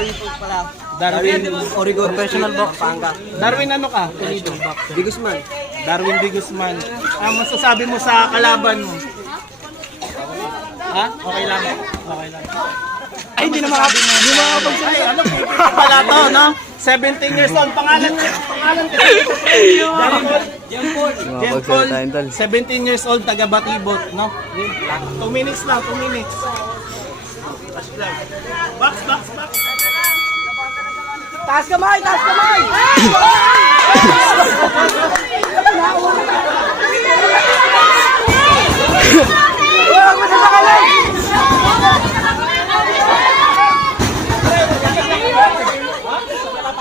Darwin po pala. Darwin Origo Professional Box. Panga. Darwin ano ka? Pulido. Di Guzman. Darwin D. Guzman. Ang masasabi mo sa kalaban mo? Ha? Okay lang. Okay lang. Ay, hindi na makapagsalita. Ay, ano, pala to, no? 17 years old. Pangalan ko. Jan Paul. 17 years old, taga Batibot, no? 2 minutes lang, 2 minutes. Box. Taas kamay! Taas kamay! Huwag mo sasakalay!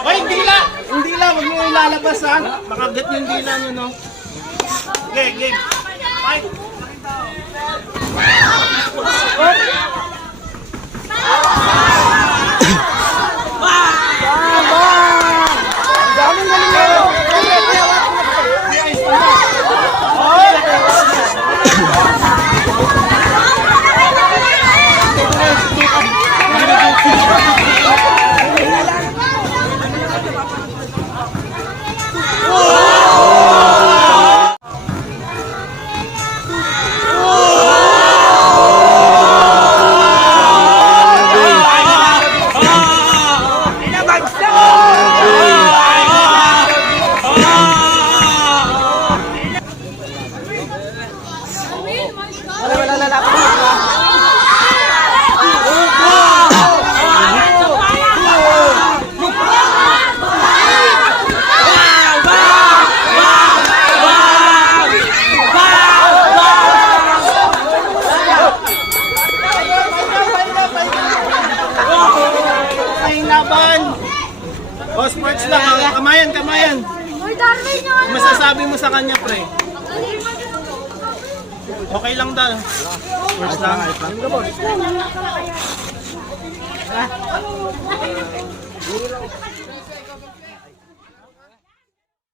Hoy, dila! Hindi lang, huwag niyo ilalabas ha. Makagat yung dila niyo, no? Okay, game. Fight! Daming galing na! Wala lalaki. Ay, laban! O, sports lang. Kamayan. Uy, Darwin yun! Masasabi mo sa kanya, pre? Okay lang daw. Sports lang.